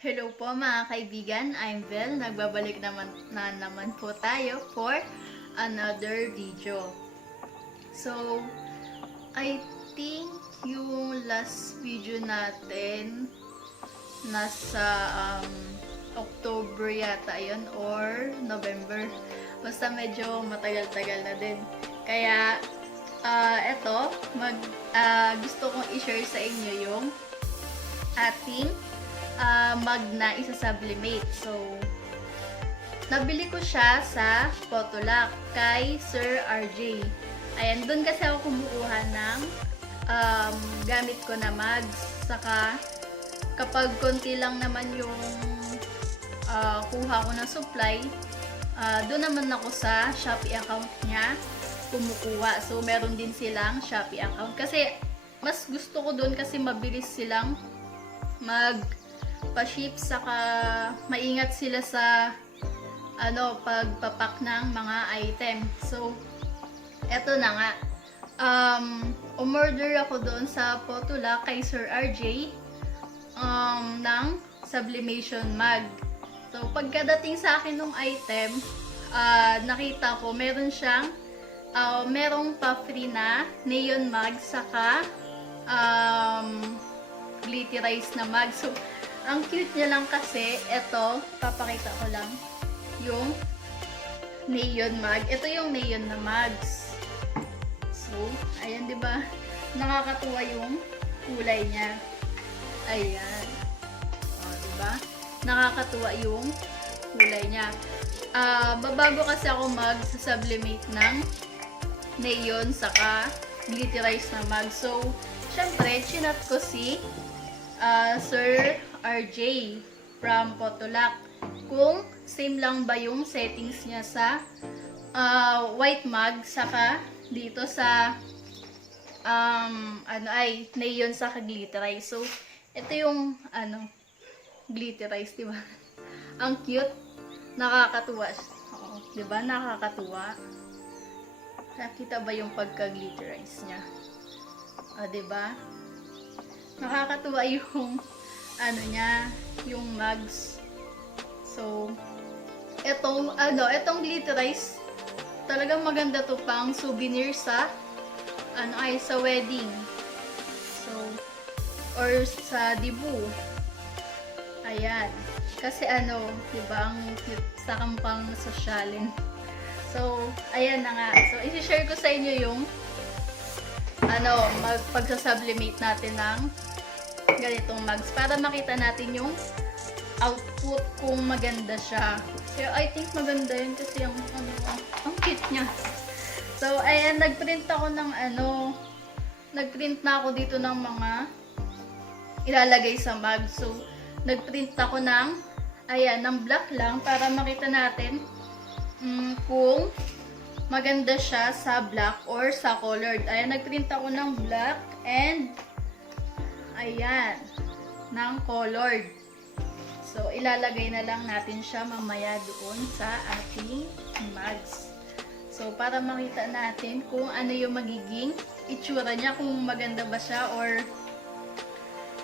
Hello po mga kaibigan, I'm Vel. Nagbabalik naman po tayo for another video. So, I think yung last video natin nasa October yata yun or November. Basta medyo matagal-tagal na din. Kaya, gusto kong i-share sa inyo yung ating mug na isa-sublimate. So, nabili ko siya sa Potolac kay Sir RJ. Ayan, doon kasi ako kumukuha ng gamit ko na mugs. Saka, kapag konti lang naman yung kuha ko ng supply, doon naman ako sa Shopee account niya kumukuha. So, meron din silang Shopee account. Kasi, mas gusto ko doon kasi mabilis silang magpa-ship, saka maingat sila sa pagpapak ng mga item. So, eto na nga. Umorder ako doon sa Potolac kay Sir RJ ng sublimation mug. So, pagkadating sa akin ng item, nakita ko meron siyang merong pa-free na neon mug, saka glitterize na mug. So, ang cute niya lang kasi, eto, papakita ko lang yung neon mug. Ito yung neon na mugs. So, ayan, 'di ba? Nakakatuwa yung kulay niya. Ayan. O, 'di ba? Nakakatuwa yung kulay niya. Babago kasi ako mag-sublimate ng neon saka glitterize na mug. So, syempre, chinat ko si Sir RJ from Potolac kung same lang ba yung settings niya sa white mug saka dito sa neon saka glitterize. So, ito yung glitterize, diba? Ang cute. Nakakatuwa. Oo, diba? Nakakatuwa. Nakita ba yung pagka-glitterize niya? O, diba? Nakakatuwa yung niya, yung mugs. So, etong glitterize, talagang maganda to pang souvenir sa sa wedding. So, or sa dibu. Ayan. Kasi 'di ba, ang cute sa kampang sosyalin. So, ayan na nga. So, i-share ko sa inyo yung pagsa-sublimate natin ng ganitong mugs para makita natin yung output kung maganda siya. So, I think maganda yun kasi ang cute niya. So, ayan, nagprint na ako dito ng mga ilalagay sa mug. So, nagprint ako ng black lang para makita natin kung maganda siya sa black or sa colored. Ayan, nagprint ako ng black and ayan, ng colored. So, ilalagay na lang natin siya mamaya doon sa ating mugs. So, para makita natin kung ano yung magiging itsura niya, kung maganda ba siya or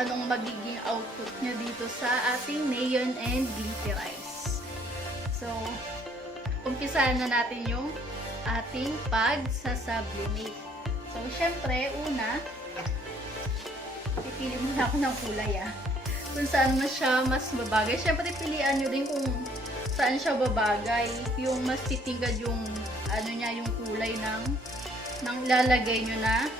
anong magiging output niya dito sa ating neon and glitterize. So, umpisahan na natin yung ating pag-sublimate. So, syempre, una, pipili muna ako ng kulay kung saan siya mas babagay. Syempre, pilihan nyo din kung saan siya babagay. Yung mas titingad yung yung kulay ng lalagay nyo na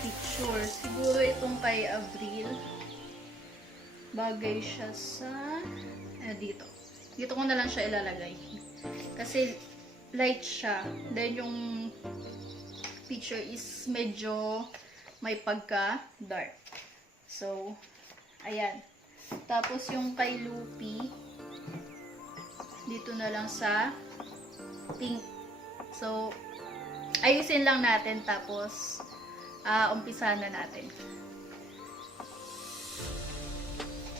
picture. Siguro itong kay Avril, bagay siya sa dito. Dito ko na lang siya ilalagay. Kasi light siya. Then yung picture is medyo may pagka-dark. So, ayan. Tapos yung kay Lupi, dito na lang sa pink. So, ayusin lang natin tapos umpisahan na natin.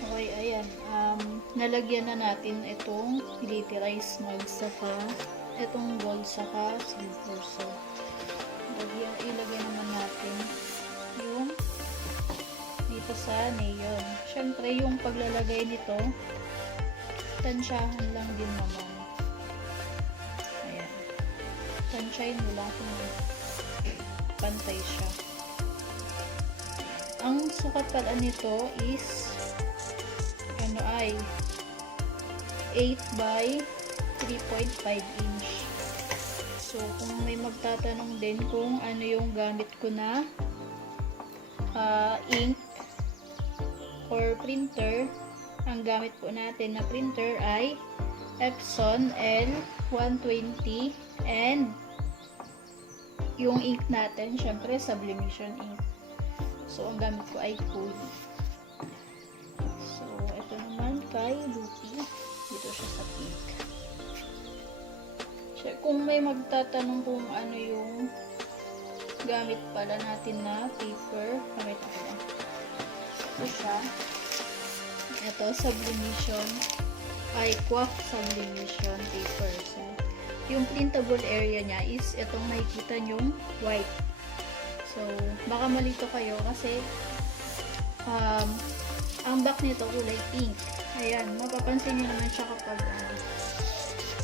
Okay, ayan. Nalagyan na natin itong glitterize mug saka itong gold saka silver. So, ilagay naman natin yung dito sa neon. Syempre, syempre yung paglalagay nito, tansyahan lang din naman. Ayan. Tansyahin mo lang kung pantay siya. Ang sukat pala nito is ano ay 8 by 3.5 inch. So, kung may magtatanong din kung ano yung gamit ko na ink or printer, ang gamit po natin na printer ay Epson L120 and yung ink natin, syempre sublimation ink. So, ang gamit ko ay Kooli. So, ito naman kay Lupi. Dito siya sa pink. So, kung may magtatanong kung ano yung gamit pala natin na paper, gamit ako lang. Ito siya. Ito, sublimation. Ay, QAF sublimation paper. So, yung printable area niya is itong nakikita nyong white. So, baka malito kayo kasi ang back nito kulay pink. Ayan, mapapansin nyo naman siya kapag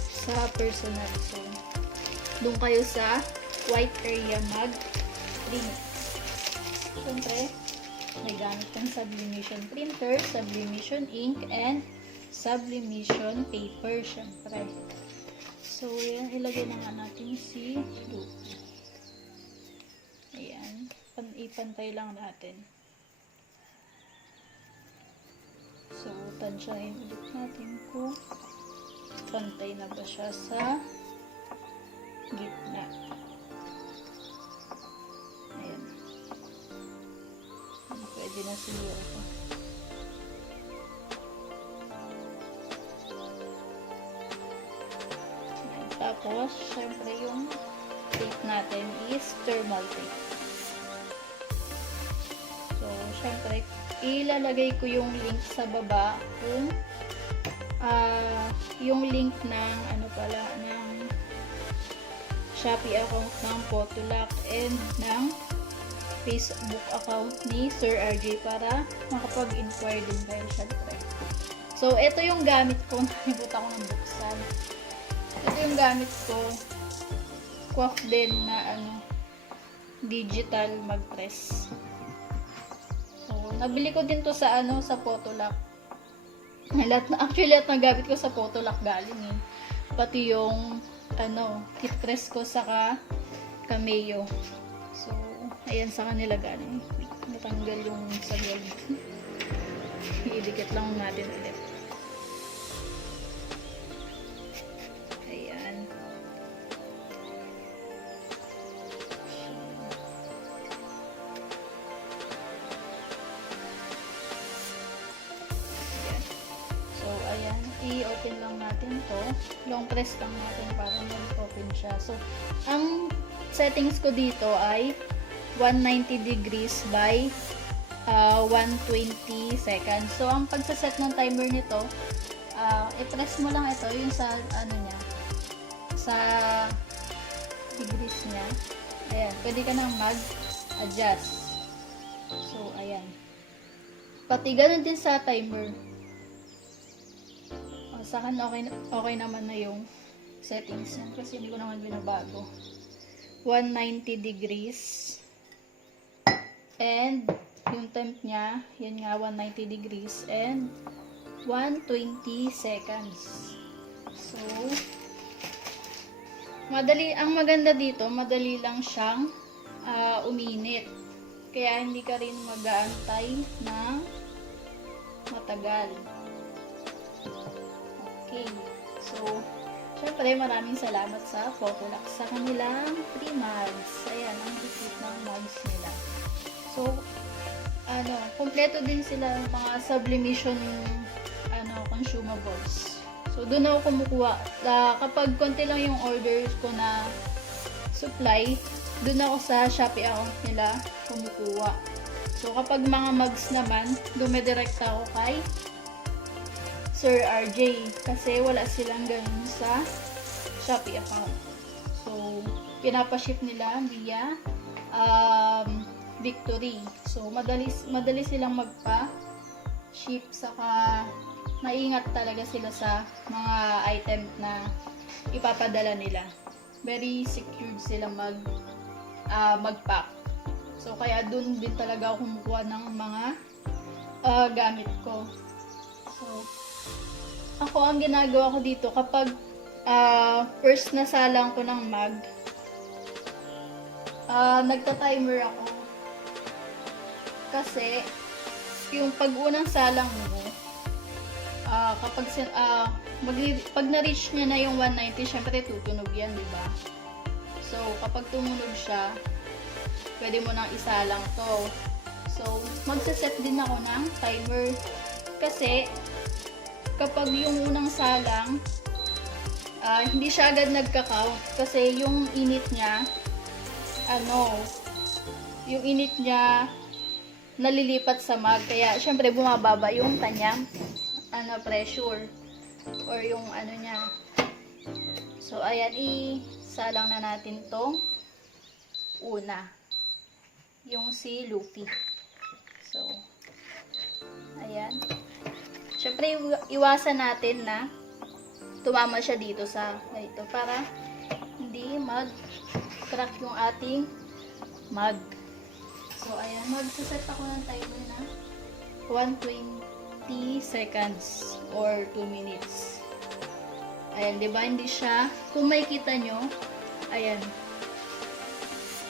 sa personal. So, doon kayo sa white area mag-print. Siyempre, may gamit ng sublimation printer, sublimation ink, and sublimation paper, syempre. So, yan, ilagay na nga natin si Lupi. Ayan, ipantay lang natin. So, tansyahin ulit natin kung pantay na ba siya sa gitna. Ayan. Pwede na siguro ito. Ayan. Tapos, syempre yung tape natin is thermal tape. So, syempre, ilalagay ko yung link sa baba kung yung link ng ano pala, ng Shopee account ng Potluck and ng Facebook account ni Sir RJ para makapag-inquire din kayo syempre. So, ito yung gamit ko. Nalibutan ko ng buksan. Ito yung gamit ko. QAF din na digital mag-press. So, nabili ko din to sa sa Potluck. Actually, lahat ng gamit ko sa Potluck galing eh. Pati yung kit press ko saka Cameo. So, ayan sa kanila galing. Natanggal yung sa loob. Idikit lang natin ulit. Ayan. So, ayan. I-open lang natin to. Long press lang natin para mag-open siya. So, ang settings ko dito ay 190 degrees by 120 seconds. So, ang pagsaset ng timer nito, i-press mo lang ito, yung sa, niya, sa degrees niya. Ayan, pwede ka nang mag-adjust. So, ayan. Pati ganun din sa timer. Sa akin, okay naman na yung settings yan kasi hindi ko naman binabago. 190 degrees. And, yung temp niya, yun nga, 190 degrees. And, 120 seconds. So, ang maganda dito, madali lang siyang uminit. Kaya, hindi ka rin mag-aantay ng matagal. Okay. So, syempre, maraming salamat sa Potluck sa kanilang free mugs. Ayan, ang cute ng mugs nila. So, kompleto din sila ng mga sublimation consumables. So, doon ako kumukuha. Kapag konti lang yung orders ko na supply, doon ako sa Shopee account nila kumukuha. So, kapag mga mugs naman, dumidirect ako kay Sir RJ kasi wala silang ganun sa Shopee account. So, pinapaship nila via Victory. So, madali silang cheap, saka maingat talaga sila sa mga item na ipapadala nila. Very secured sila mag-pack. So, kaya dun din talaga ako kumukuha ng mga gamit ko. So, ako, ang ginagawa ko dito, kapag first na salang ko ng mag, nagta-timer ako. Kasi, yung pag-unang salang mo, pag na-reach niya na yung 190, syempre tutunog yan, di ba? So, kapag tumunog siya, pwede mo nang isalang to. So, magsaset din ako ng timer. Kasi, kapag yung unang salang, hindi siya agad nagka-count. Kasi yung init niya, nalilipat sa mag. Kaya, syempre, bumababa yung kanyang pressure. Or yung niya. So, ayan, isalang na natin tong una. Yung si Luffy. So, ayan. Syempre, iwasan natin na tumama siya dito sa ito para hindi mag-crack yung ating mag. So, ayan. Magsaset ako ng timer na 120 seconds or 2 minutes. Ayan, diba? Hindi siya, kung makikita nyo, ayan.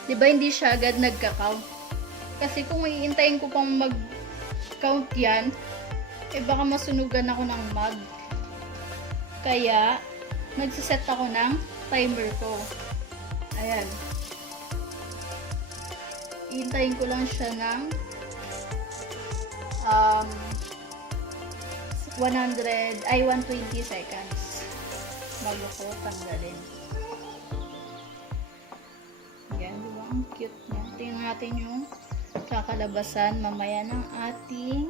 Diba hindi siya agad nagka-count? Kasi kung iintayin ko pang mag-count yan, baka masunugan ako ng mag. Kaya, nagsiset ako ng timer ko. Ayan. Iintayin ko lang siya ng 120 seconds bago ko tanggalin. Ayan, diba? Ang cute niya. Tingnan natin yung kakalabasan mamaya ng ating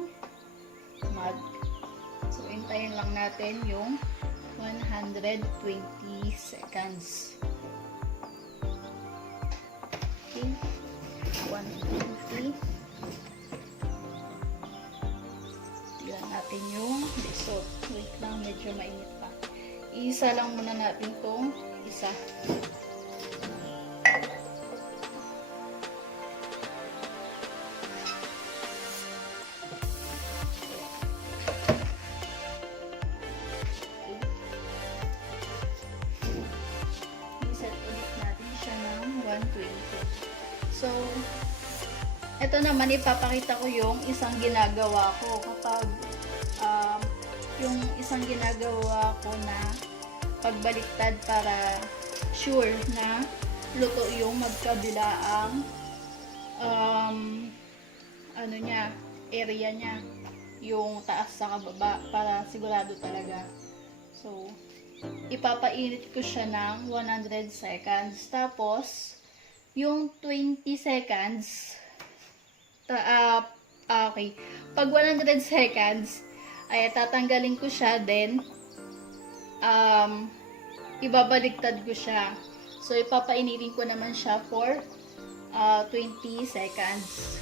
mag. So, hintayin lang natin yung 120 seconds. Okay. 120. Tingnan natin yung result. Wait lang, medyo mainit pa. Isa lang muna natin tong isa. So, ito naman ipapakita ko yung isang ginagawa ko kapag yung isang ginagawa ko na pagbaliktad para sure na luto yung magkabilaang area niya, yung taas sa kababa, para sigurado talaga. So, ipapainit ko siya ng 100 seconds. Tapos, yung 20 seconds, okay. Pag 100 seconds, ay tatanggalin ko siya, then, ibabaliktad ko siya. So, ipapainitin ko naman siya for 20 seconds.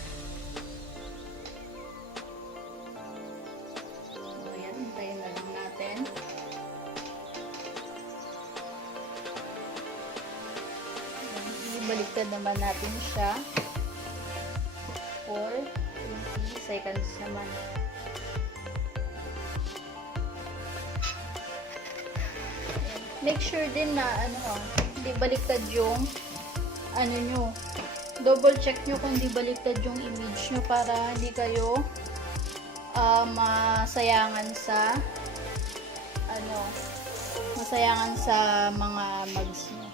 So, yan. Hintayin na lang natin. Ibaliktad naman natin siya for 20 seconds naman. Make sure din na hindi baliktad yung nyo. Double check nyo kung hindi baliktad yung image nyo para hindi kayo masayangan sa mga mags nyo.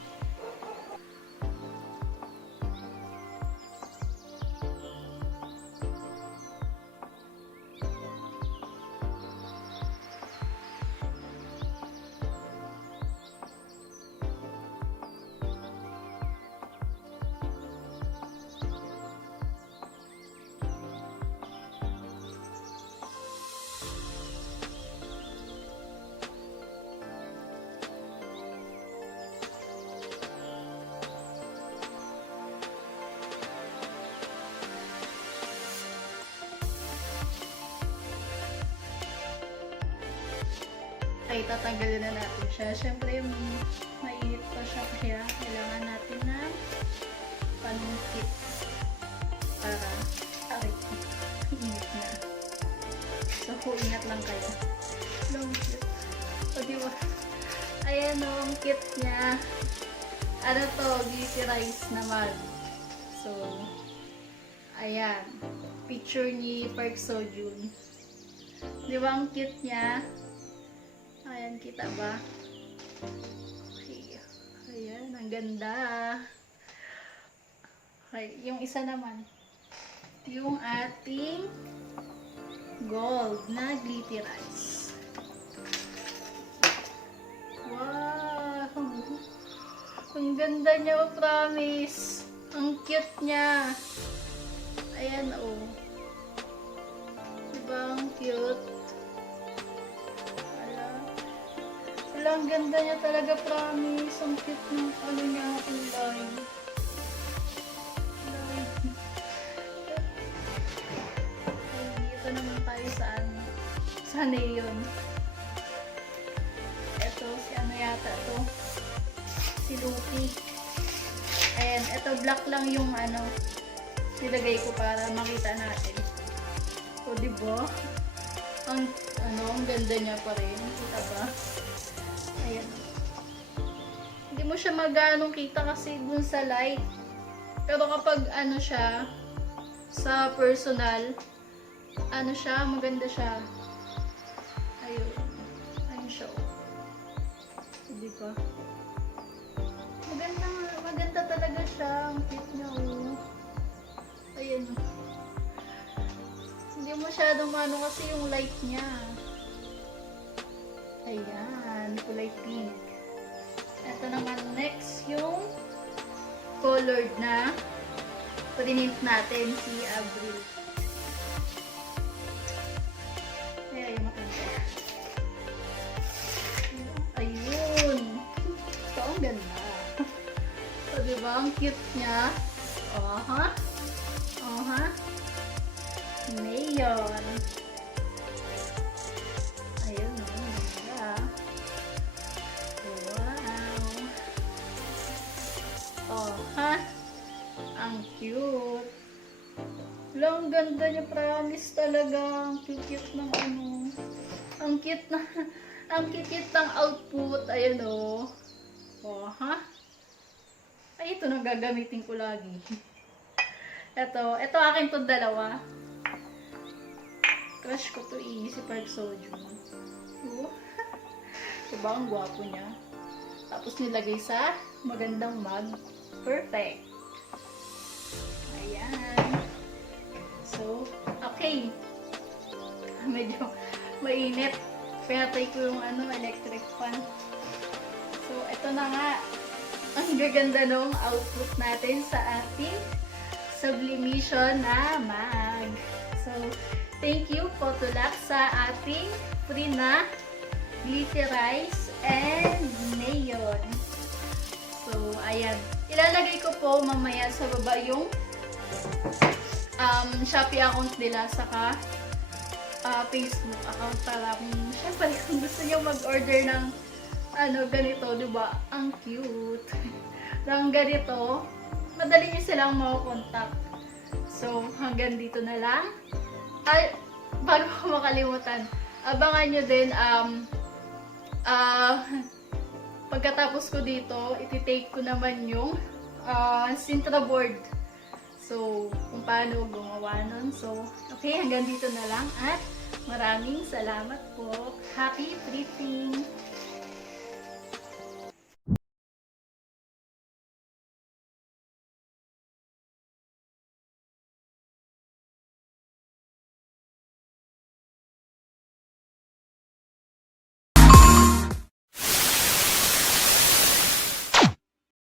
Okay, tatanggalin na natin siya. Siyempre, mainit pa siya kaya kailangan natin ng panungkit para init na. So, ingat lang kayo. Long cute. O, diba? Ayan o, ang cute niya. Ano to? Glitterize naman. So, ayan. Picture ni Park Seo-joon. Di ba ang cute niya? Ayan, kita ba? Okay. Ayan, ang ganda. Okay, yung isa naman. Yung ating gold na glitterize. Wow! Ang ganda niya, promise. Ang cute niya. Ayan, oh. Diba ang cute? Wala, ang ganda niya talaga, promise. Ang cute ng ano niya, kulay. Ito naman tayo sa neon. Ito, si ano yata to? Si Luffy. Ayan, ito black lang yung ano, nilagay ko para makita natin. So, diba? Ang ganda niya pa rin. Kita ba? Ayan. Hindi mo siya maganong kita kasi dun sa light. Pero kapag ano siya, sa personal, ano siya, maganda siya. Ayun. Ayun siya. Diba? Maganda talaga siya. Ang cute niya, oh. Ayan. Hindi masyadong ano kasi yung light niya. Ayan. Kulay pink. Ito naman next yung colored na print natin si Avril. Kaya yung matanda. Ayun. So, ang ganda. So, diba? Ang cute niya. Aha. Aha. Neon. Ayun, no? Ganda. Wow. Oh, ha? Ang cute. Wala, ang ganda niya, promise talaga. Ang cute ng ano. Ang cute na, ang cute ng output. Ayun, oh. Oh, ha? Ay, ito na gagamitin ko lagi. Ito akin to dalawa. Crush ko to si Park Seo-joon. Oh. Diba, ang gwapo niya. Tapos nilagay sa magandang mug. Perfect. Ayan. So, okay. Medyo mainit. Pinatay ko yung electric fan. So, ito na nga. Ang gaganda nung output natin sa ating sublimation na mag. So, thank you Photolux sa ating free na glitterize and neon. So, ayan. Ilalagay ko po mamaya sa baba yung Shopee account nila saka Facebook account para syempre kung gusto nyo mag-order ng ganito, diba? Ang cute. Ng ganito, madali nyo silang makakontakt. So, hanggang dito na lang. Ay, bago ko makalimutan, abangan nyo din, pagkatapos ko dito, iti-take ko naman yung Sintra board. So, kung paano gumawa nun. So, okay, hanggang dito na lang at maraming salamat po. Happy printing!